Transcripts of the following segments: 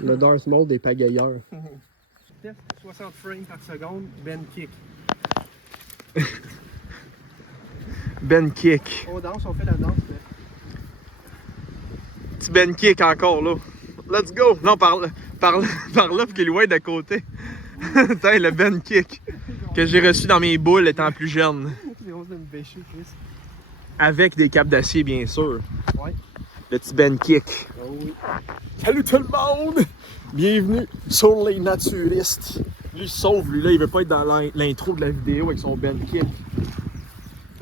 Le Darth Maul des pagayeurs. 60 frames par seconde, Ben kick. Ben kick. On danse, on fait la danse. Petit Ben kick encore là. Let's go! Non, par là, pour qu'il est loin d'à côté. Putain, le Ben kick que j'ai reçu dans mes boules étant plus jeune. Avec des capes d'acier, bien sûr. Ouais. Le petit Ben kick. Oh oui. Salut tout le monde! Bienvenue sur les naturistes. Lui, sauve lui là, il veut pas être dans l'intro de la vidéo avec son Ben kick.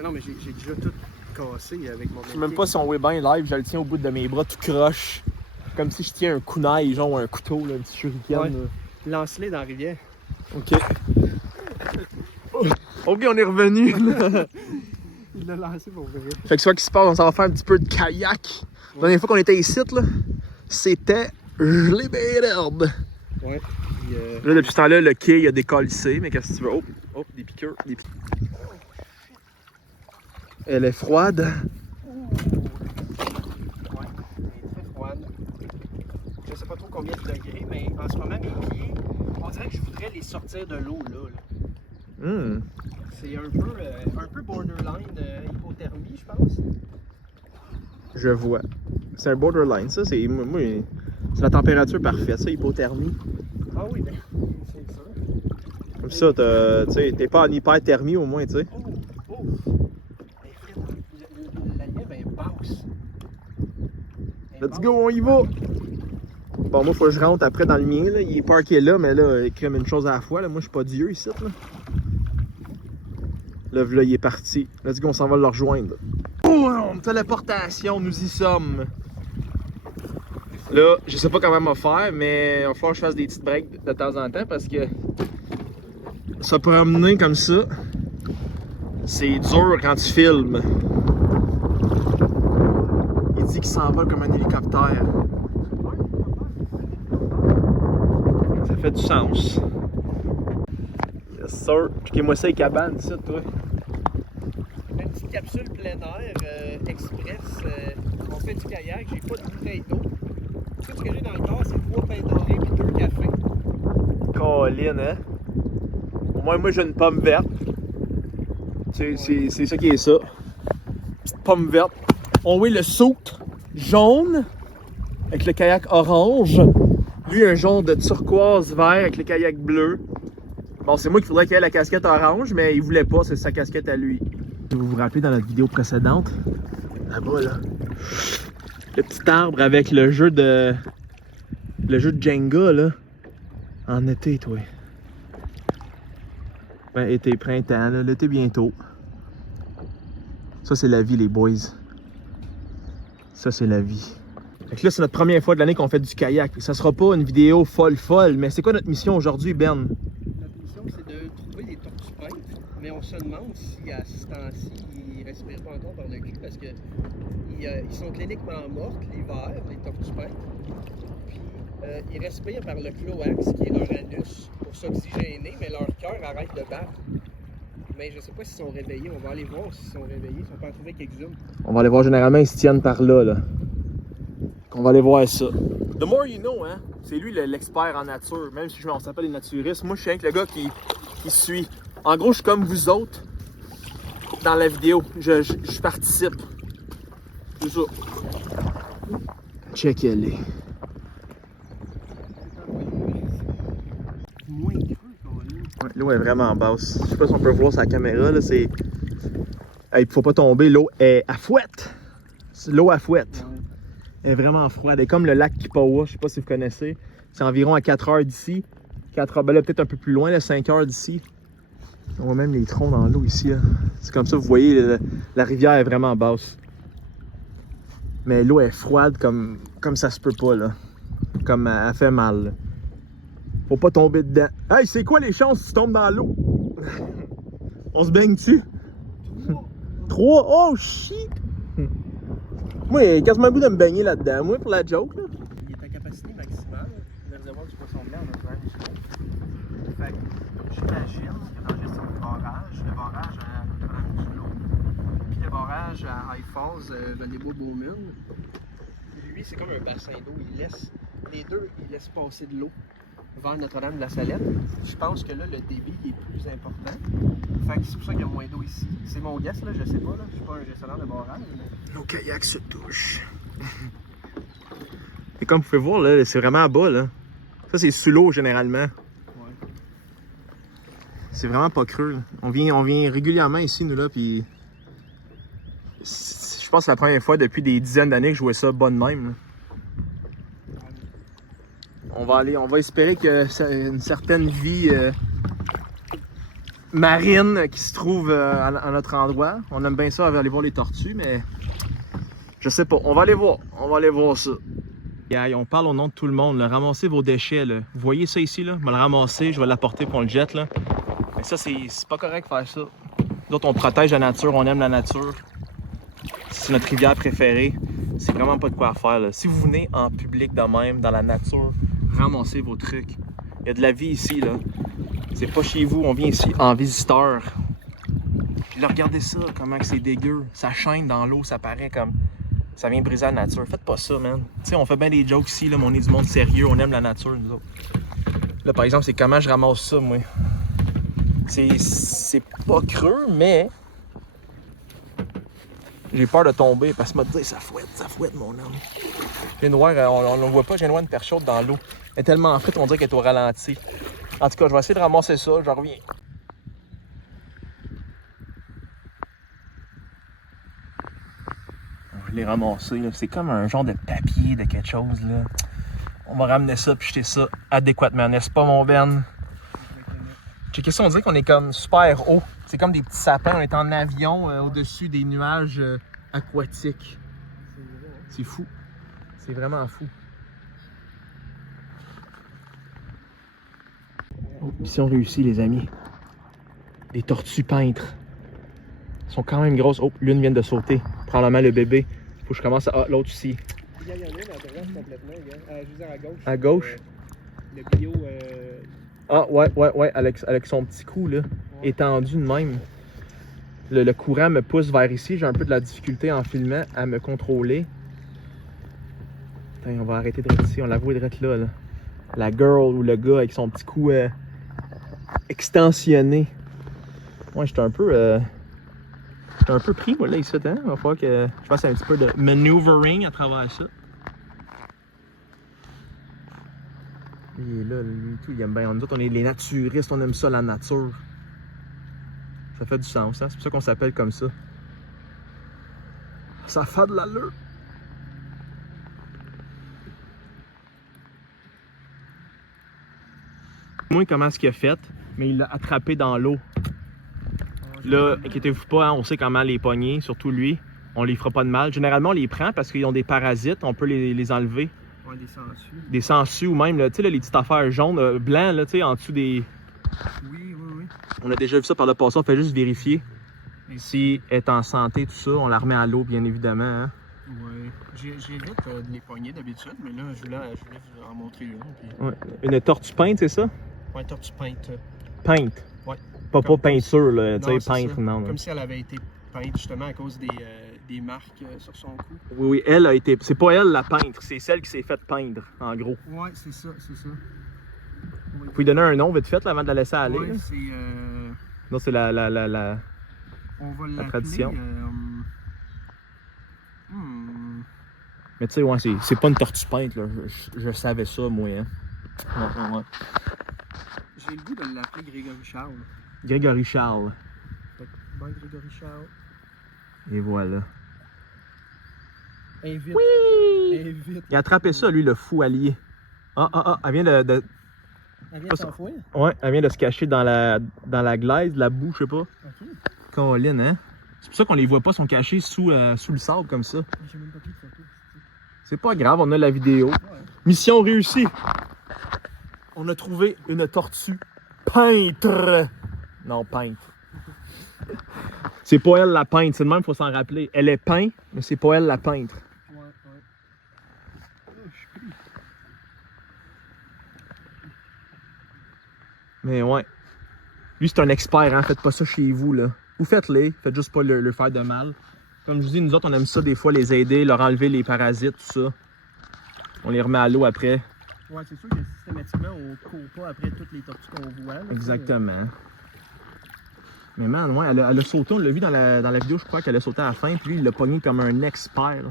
Non, mais j'ai déjà tout cassé avec mon Ben Je sais même kick. pas si on voit bien live, je le tiens au bout de mes bras tout croche. Comme si je tiens un kunai, genre un couteau, là, un petit shuriken. Ouais. Là. Lance-les dans la rivière. Ok. Ok, on est revenu. Il l'a lancé pour vrai. Fait que soit qu'il se passe, on s'en va faire un petit peu de kayak. La dernière fois qu'on était ici, là, c'était les Bayreuth. Ouais. Puis, Là, depuis ce temps-là, le quai il a décalissé, mais qu'est-ce que tu veux? Oh, oh, des piqûres. Elle est froide. ouais, elle est très froide. Je sais pas trop combien de degrés, mais en ce moment, mes pieds, on dirait que je voudrais les sortir de l'eau, là. C'est un peu borderline hypothermie, je pense. Je vois. C'est un borderline, ça. C'est c'est la température parfaite, ça, hypothermie. Ah oui, ben, c'est ça. Comme ça, tu sais, t'es pas en hyperthermie au moins, tu sais. Oh, oh. Ben, Fred, la lèvre est basse. Let's go, on y va! Bon, moi, faut que je rentre après dans le mien, là. Il est parké là, mais là, il crème une chose à la fois, là. Moi, je suis pas Dieu ici, là. Là, il est parti. Let's go, on s'en va le rejoindre. Boum! Téléportation, nous y sommes. Là, je sais pas comment m'en faire, mais il va falloir que je fasse des petites breaks de temps en temps parce que se promener comme ça, c'est dur quand tu filmes. Il dit qu'il s'en va comme un hélicoptère. Ça fait du sens. Yes, sir. Piquez-moi ça les cabanes, ça, toi. Une petite capsule plein air express. On fait du kayak, j'ai pas de bouteille d'eau. Tout ce que j'ai dans le corps, c'est 3 pains dorés et 2 cafés. Colline, hein? Au moins, moi, j'ai une pomme verte. C'est ça qui est ça. Petite pomme verte. On voit le soute jaune avec le kayak orange. Lui, un jaune de turquoise vert avec le kayak bleu. Bon, c'est moi qui voudrais qu'il ait la casquette orange, mais il voulait pas, c'est sa casquette à lui. Vous vous rappelez dans notre vidéo précédente, là-bas, là, le petit arbre avec le jeu de Jenga, là, en été, toi. Ben, été, printemps, là, l'été bientôt. Ça, c'est la vie, les boys. Ça, c'est la vie. Fait que là, c'est notre première fois de l'année qu'on fait du kayak. Ça sera pas une vidéo folle, mais c'est quoi notre mission aujourd'hui, Ben? Notre mission, c'est de trouver des tortues peintes, mais on se demande si à ce temps-ci, ils respirent pas encore par le cul parce que ils sont cliniquement mortes l'hiver, les tortues peintes. Puis ils respirent par le cloax, qui est leur anus, pour s'oxygéner, mais leur cœur arrête de battre. Mais je sais pas s'ils sont réveillés. On va aller voir s'ils sont réveillés. Si on peut en trouver quelques-uns. On va aller voir, généralement, ils se tiennent par là, là. On va aller voir ça. The more you know, hein. C'est lui l'expert en nature. Même si on s'appelle les naturistes, moi je suis avec le gars qui suit. En gros, je suis comme vous autres dans la vidéo. Je participe. C'est ça. Check elle est. Moins creux qu'on a. Ouais, l'eau est vraiment basse. Je sais pas si on peut voir sa caméra, là. C'est. Hey, faut pas tomber, l'eau est à fouette. C'est l'eau à fouette. Ouais. Elle est vraiment froide. Elle est comme le lac Kipawa, je sais pas si vous connaissez. C'est environ à 4 heures d'ici. 4 heures, ben là peut-être un peu plus loin, là, 5 heures d'ici. On voit même les troncs dans l'eau ici. C'est comme ça, vous voyez, la rivière est vraiment basse. Mais l'eau est froide comme ça se peut pas, là. Comme elle fait mal. Là. Faut pas tomber dedans. Hey, c'est quoi les chances que tu tombes dans l'eau? On se baigne-tu? 3? Oh, shit! Moi, il a quasiment le goût de me baigner là-dedans. Moi, pour la joke, là. Il est à capacité maximale. Le réservoir du poisson blanc, on a ouvert les Fait que j'imagine que dans la gestion du barrage, le barrage a du l'eau. Puis le barrage à High Falls, Vallée-Bois-Beaumont. Lui, c'est comme un bassin d'eau. Les deux, ils laissent passer de l'eau vers Notre-Dame de la Salette. Je pense que là, le débit est plus important. Fait que c'est pour ça qu'il y a moins d'eau ici. C'est mon guess, là, je sais pas. Là. Je suis pas un gestionnaire de barrage. Mais... Nos kayaks se touchent. Et comme vous pouvez voir, là, c'est vraiment à bas. Là. Ça, c'est sous l'eau généralement. Ouais. C'est vraiment pas creux. Là. On vient régulièrement ici, nous, là, puis... Je pense que c'est la première fois depuis des dizaines d'années que je jouais ça bas de même. Là. On va espérer que c'est une certaine vie marine qui se trouve à notre endroit. On aime bien ça aller voir les tortues, mais je sais pas. On va aller voir ça. Yeah, on parle au nom de tout le monde. Là. Ramassez vos déchets. Là. Vous voyez ça ici? Là? Je vais le ramasser, je vais l'apporter pour qu'on le jette. Là. Mais ça, c'est pas correct de faire ça. Nous autres, on protège la nature, on aime la nature. C'est notre rivière préférée. C'est vraiment pas de quoi faire. Là. Si vous venez en public de même, dans la nature, ramassez vos trucs. Il y a de la vie ici, là. C'est pas chez vous, on vient ici en visiteur. Puis là, regardez ça, comment c'est dégueu. Ça chaîne dans l'eau, ça paraît comme... Ça vient briser la nature. Faites pas ça, man. Tu sais, on fait bien des jokes ici, là, mais on est du monde sérieux, on aime la nature, nous autres. Là, par exemple, c'est comment je ramasse ça, moi. C'est pas creux, mais... J'ai peur de tomber parce que m'a dit ça fouette, mon homme. Les noirs, on ne voit pas, j'ai une perche chaude dans l'eau. Elle est tellement frite, on dirait qu'elle est au ralenti. En tout cas, je vais essayer de ramasser ça, je reviens. On va les ramasser, c'est comme un genre de papier de quelque chose, là. On va ramener ça puis jeter ça adéquatement, n'est-ce pas, mon Ben? Checkez ça, on dirait qu'on est comme super haut. C'est comme des petits sapins, on est en avion au-dessus des nuages aquatiques. C'est fou. C'est vraiment fou. Oh, mission réussie, les amis. Des tortues peintres. Elles sont quand même grosses. Oh, l'une vient de sauter. Probablement le bébé. Faut que je commence à... Ah, l'autre aussi. Il y en a une à droite complètement, je veux dire à gauche. À gauche? Le bio... Ah, ouais, avec son petit cou, là, ouais. Étendu de même. Le courant me pousse vers ici. J'ai un peu de la difficulté en filmant à me contrôler. Putain, on va arrêter de rester ici. On la voit de là, là. La girl ou le gars avec son petit cou extensionné. Ouais, j'étais un peu pris, moi, là, ici. Hein? Il va falloir que je fasse un petit peu de maneuvering à travers ça. Il est là, lui, tout, il aime bien. Nous autres, on est les naturistes, on aime ça, la nature. Ça fait du sens, hein? C'est pour ça qu'on s'appelle comme ça. Ça fait de l'allure. Moi, comment est-ce qu'il a fait, mais il l'a attrapé dans l'eau. Là, inquiétez-vous pas, hein, on sait comment les pogner, surtout lui. On les fera pas de mal. Généralement, on les prend parce qu'ils ont des parasites, on peut les enlever. Ouais, des sangsues. Des sangsues ou même, tu sais, les petites affaires jaunes, blancs, là, tu sais, en dessous des... Oui. On a déjà vu ça par le passé, on fait juste vérifier si elle est en santé, tout ça. On la remet à l'eau, bien évidemment. Hein. Oui. J'évite de les pogner d'habitude, mais là, je voulais vous en montrer une. Puis... Ouais. Une tortue peinte, c'est ça? Ouais, tortue peinte. Peinte? Ouais. Pas peinture, là, tu sais, peintre, non. Comme si elle avait été peinte, justement, à cause des marques sur son cou. Oui, elle a été... C'est pas elle, la peintre, c'est celle qui s'est faite peindre, en gros. Ouais, c'est ça. Oui. Faut lui donner un nom vite fait, là, avant de la laisser aller. Ouais, c'est... Non, c'est la On va la tradition. Mais tu sais, ouais, c'est pas une tortue peinte, là. Je savais ça, moi. Hein. Ouais. J'ai le goût de l'appeler Grégory Charles. Grégory Charles. Bon, Grégory Charles. Et voilà. Invite. Oui! Invite. Il a attrapé ça, lui, le fou allié. Elle vient de... Elle vient de s'enfouir? Ouais, elle vient de se cacher dans la glaise, la boue, je sais pas. Ok. Caroline, hein? C'est pour ça qu'on les voit pas, sont cachés sous le sable comme ça. J'ai même pas pris de photo. C'est pas grave, on a la vidéo. Ouais. Mission réussie! On a trouvé une tortue peintre. Non, peintre. C'est pas elle la peintre, c'est de même, faut s'en rappeler. Elle est peinte, mais c'est pas elle la peintre. Ouais. Oh, je suis pris. Mais ouais. Lui, c'est un expert, hein. Faites pas ça chez vous, là. Vous faites-les, faites juste pas le faire de mal. Comme je vous dis, nous autres, on aime ça des fois, les aider, leur enlever les parasites, tout ça. On les remet à l'eau après. Ouais, c'est sûr que systématiquement, on court pas après toutes les tortues qu'on voit. Là, Exactement. Mais man, ouais, elle a sauté, on l'a vu dans la vidéo, je crois qu'elle a sauté à la fin, puis lui, il l'a pogné comme un expert.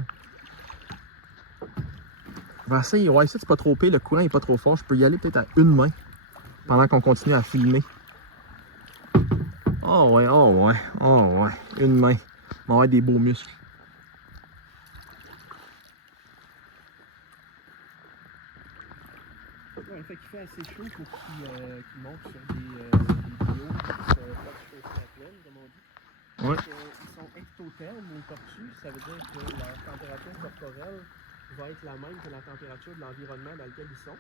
On va essayer, ouais, ça c'est pas trop pire, le courant est pas trop fort, je peux y aller peut-être à une main pendant qu'on continue à filmer. Oh ouais, oh ouais, oh ouais, une main. On va avoir des beaux muscles. Ouais, fait qu'il fait assez chaud pour qu'il monte sur des vidéos qui sont pas chauffées à pleine, comme on dit. Ouais. Donc, ils sont ectothermes, les tortues, ça veut dire que leur température corporelle va être la même que la température de l'environnement dans lequel ils sont.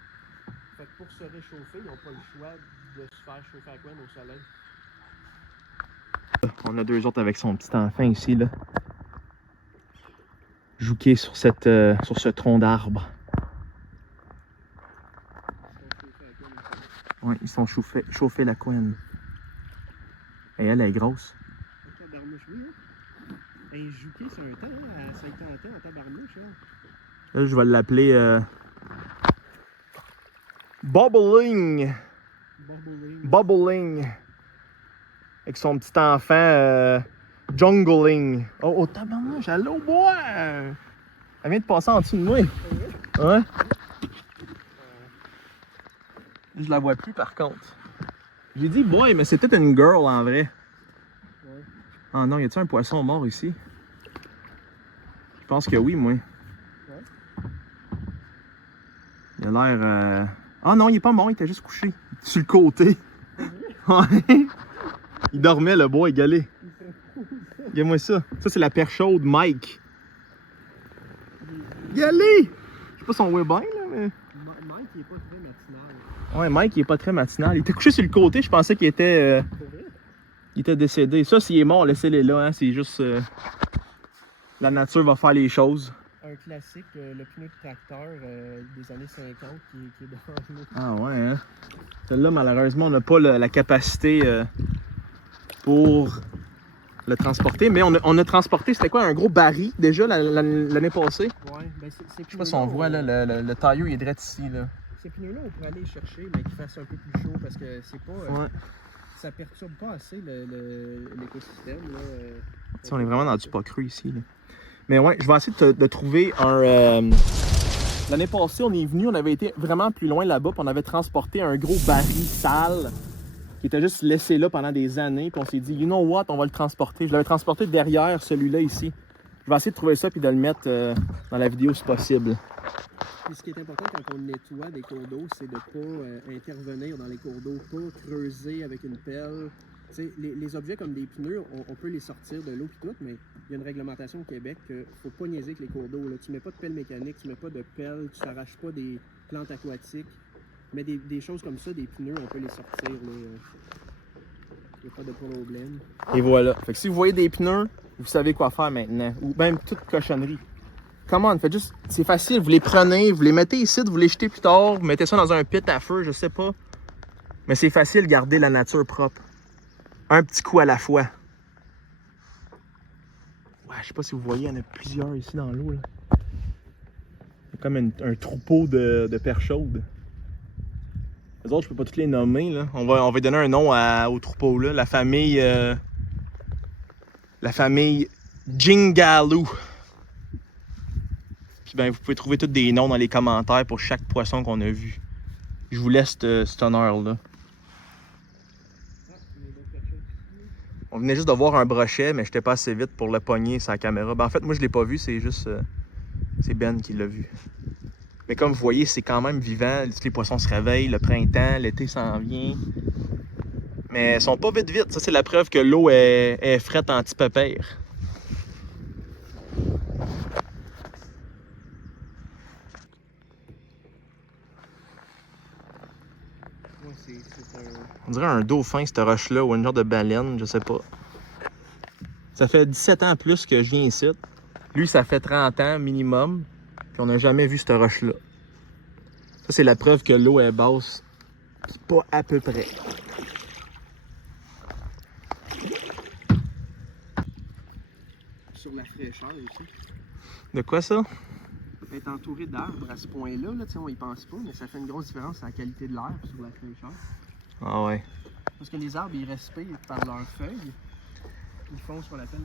Fait que pour se réchauffer, ils n'ont pas le choix de se faire chauffer à pleine au soleil. On a deux autres avec son petit enfant ici, là. Jouqué sur ce tronc d'arbre. Ouais, ils sont chauffés la couenne. Et elle est grosse. Tabarnouche, oui, hein? Ben, jouqué sur un temps, hein, à 50 ans, en tabarnouche, hein? Là, je vais l'appeler Bubbling. Bubbling. Avec son petit enfant Jungling. Oh, tabarnouche, elle au bois. Elle vient de passer en dessous de moi. Ouais. Je la vois plus par contre. J'ai dit boy, mais c'était une girl en vrai. Ouais. Ah non, y a-t-il un poisson mort ici? Je pense que oui, moi. Ouais. Il a l'air. Ah non, il est pas mort, il était juste couché. Sur le côté. Ouais. Il dormait, le bois égalé. Regarde-moi ça. Ça, c'est la perche chaude Mike. Galé! Je sais pas son way bien, là, mais. Mike, il est pas très matinal. Ouais, Mike, il est pas très matinal. Il était couché sur le côté, je pensais qu'il était. Pour vrai? Il était décédé. Ça, s'il est mort, laissez-les là, hein. C'est juste. La nature va faire les choses. Un classique, le pneu de tracteur des années 50 qui est dans l'eau. Ah ouais, hein. Celle-là, malheureusement, on n'a pas la capacité pour le transporter. Mais on a transporté, c'était quoi, un gros baril déjà l'année passée? Ouais, ben c'est Je sais pas si on voit, là, le tailleur il est direct ici, là. Ces pneus-là, on pourrait aller les chercher, mais qu'ils fassent un peu plus chaud parce que c'est pas. Ouais. Ça perturbe pas assez l'écosystème. On est vraiment dans du pas cru ici, là. Mais ouais, je vais essayer de trouver un. L'année passée, on est venu, on avait été vraiment plus loin là-bas, puis on avait transporté un gros baril sale qui était juste laissé là pendant des années, puis on s'est dit, you know what, on va le transporter. Je l'avais transporté derrière celui-là ici. Je vais essayer de trouver ça puis de le mettre dans la vidéo si possible. Puis ce qui est important quand on nettoie des cours d'eau, c'est de ne pas intervenir dans les cours d'eau, pas creuser avec une pelle. Les objets comme des pneus, on peut les sortir de l'eau et tout, mais il y a une réglementation au Québec qu'il ne faut pas niaiser avec les cours d'eau. Tu ne mets pas de pelle mécanique, tu ne mets pas de pelle, tu n'arraches pas des plantes aquatiques. Mais des choses comme ça, des pneus, on peut les sortir. Il n'y a pas de problème. Et voilà. Fait que si vous voyez des pneus, vous savez quoi faire maintenant. Ou même toute cochonnerie. Comment? Faites juste. C'est facile, vous les prenez, vous les mettez ici, vous les jetez plus tard, vous mettez ça dans un pit à feu, je sais pas. Mais c'est facile de garder la nature propre. Un petit coup à la fois. Ouais, je sais pas si vous voyez, il y en a plusieurs ici dans l'eau. C'est comme un troupeau de perches chaudes. Les autres, je peux pas toutes les nommer. Là. On va donner un nom au troupeau. Là. La famille Jingaloo. Puis ben, vous pouvez trouver tous des noms dans les commentaires pour chaque poisson qu'on a vu. Je vous laisse cet honneur-là. On venait juste de voir un brochet, mais j'étais pas assez vite pour le pogner sur la caméra. Ben, en fait, moi, je l'ai pas vu, c'est juste... c'est Ben qui l'a vu. Mais comme vous voyez, c'est quand même vivant. Tous les poissons se réveillent, le printemps, l'été s'en vient. Mais ils sont pas vite. Ça, c'est la preuve que l'eau est frette anti-pépère. On dirait un dauphin, cette roche-là, ou une genre de baleine, je sais pas. Ça fait 17 ans plus que je viens ici. Lui, ça fait 30 ans minimum. Puis on n'a jamais vu cette roche-là. Ça, c'est la preuve que l'eau est basse. Puis pas à peu près. sur la fraîcheur aussi. De quoi ça? Être entouré d'arbres à ce point-là, là, on y pense pas, mais ça fait une grosse différence sur la qualité de l'air sur la fraîcheur. Ah ouais. Parce que les arbres, ils respirent par leurs feuilles. Ils font ce qu'on appelle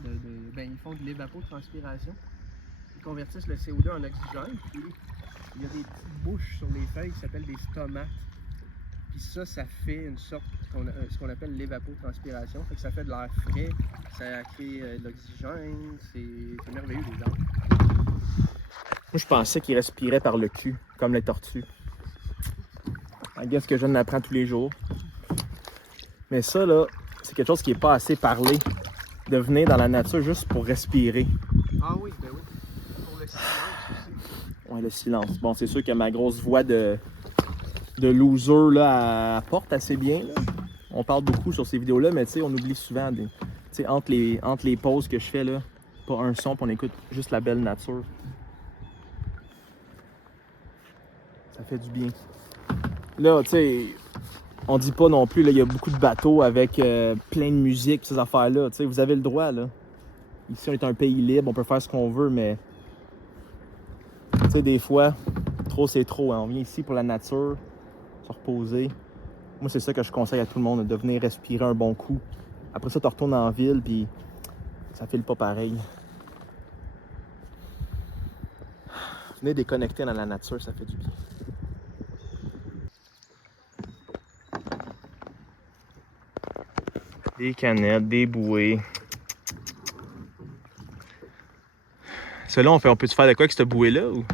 ils font de l'évapotranspiration. Ils convertissent le CO2 en oxygène. Puis il y a des petites bouches sur les feuilles qui s'appellent des stomates. Puis ça fait une sorte, ce qu'on appelle l'évapotranspiration. Fait que ça fait de l'air frais, ça crée de l'oxygène. C'est merveilleux, les arbres. Moi, je pensais qu'ils respiraient par le cul, comme les tortues. I guess que je l'apprends tous les jours. Mais ça, là, c'est quelque chose qui n'est pas assez parlé. De venir dans la nature juste pour respirer. Ah oui, ben oui. Pour le silence aussi. Ouais, le silence. Bon, c'est sûr que ma grosse voix de loser, là, elle porte assez bien. Là. On parle beaucoup sur ces vidéos-là, mais tu sais, on oublie souvent, entre les pauses que je fais, là, pas un son, puis on écoute juste la belle nature. Ça fait du bien. Là, tu sais, on dit pas non plus, là, il y a beaucoup de bateaux avec plein de musique, ces affaires-là. Tu sais, vous avez le droit, là. Ici, on est un pays libre, on peut faire ce qu'on veut, mais... Tu sais, des fois, trop, c'est trop. Hein. On vient ici pour la nature, se reposer. Moi, c'est ça que je conseille à tout le monde, de venir respirer un bon coup. Après ça, tu retournes en ville, puis ça file pas pareil. Venez déconnecter dans la nature, ça fait du bien. Des canettes, des bouées. Celui-là, on peut-tu faire de quoi avec cette bouée-là? Ou...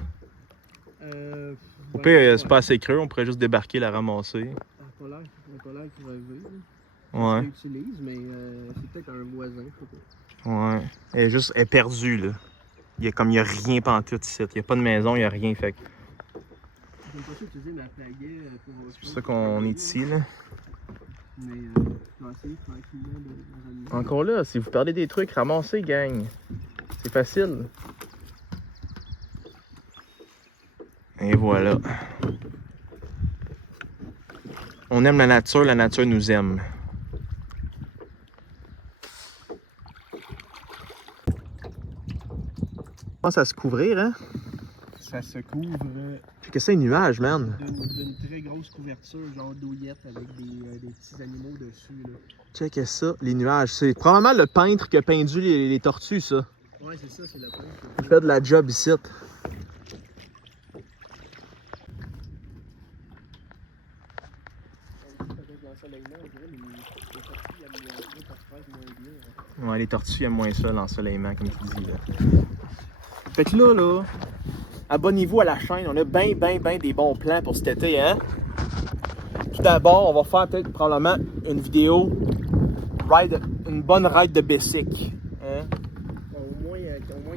Au pire, c'est pas assez creux, on pourrait juste débarquer, la ramasser. Elle n'a pas l'air crevée. Ouais. On l'utilise, mais c'est peut-être un voisin. Ouais. Elle est perdue, là. Il y a rien pantoute ici. Il n'y a pas de maison, il n'y a rien. Fait que... J'aime pas ça utiliser ma pagaie pour... C'est pour ça qu'on est ici, là. Mais je vais essayer tranquillement de ramener. Encore là, si vous perdez des trucs, ramassez, gang. C'est facile. Et voilà. On aime la nature nous aime. Ça commence à se couvrir, hein? Ça se couvre Qu'est-ce que c'est, un nuage, man? d'une très grosse couverture, genre d'ouillette avec des petits animaux dessus. Là. Check ça, les nuages. C'est probablement le peintre qui a peindu les tortues, ça. Ouais, c'est ça, c'est le peintre. Il fait de la job ici. Ouais, les tortues aiment moins ça, l'ensoleillement, comme tu dis. Là. Fait que là, abonnez-vous à la chaîne. On a bien des bons plans pour cet été, hein? Tout d'abord, on va faire peut-être probablement une vidéo, une bonne ride de bicycle. Hein? Au moins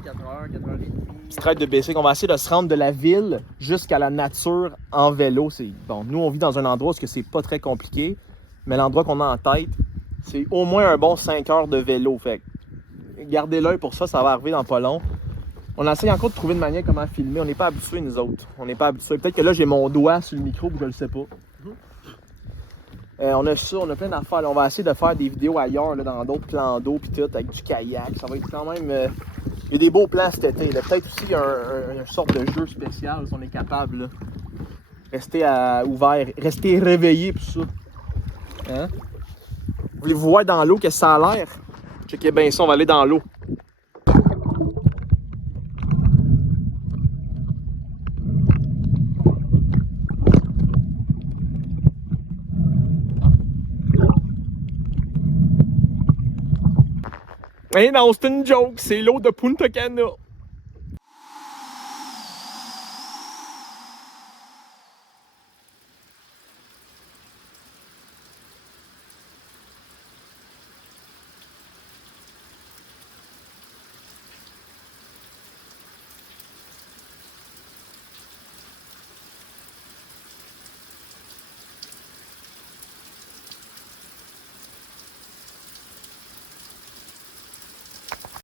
4 heures, 4 heures et demie. Petite ride de bicycle. On va essayer de se rendre de la ville jusqu'à la nature en vélo. Bon, nous, on vit dans un endroit où c'est pas très compliqué, mais l'endroit qu'on a en tête, c'est au moins un bon 5 heures de vélo. Fait que gardez l'œil pour ça, ça va arriver dans pas long. On essaie encore de trouver une manière comment filmer. On n'est pas habitués, nous autres. On n'est pas habitués. Peut-être que là, j'ai mon doigt sur le micro, puis je le sais pas. On a ça, on a plein d'affaires. On va essayer de faire des vidéos ailleurs, là, dans d'autres plans d'eau, puis tout, avec du kayak. Ça va être quand même... Il y a des beaux plans cet été. Peut-être aussi une sorte de jeu spécial, si on est capable. Là. Rester ouvert, rester réveillé, puis ça. Hein? Voulez-vous voir dans l'eau qu'est-ce que ça a l'air? Checkez bien ça, on va aller dans l'eau. Mais non, c'est une joke, c'est l'eau de Punta Cana.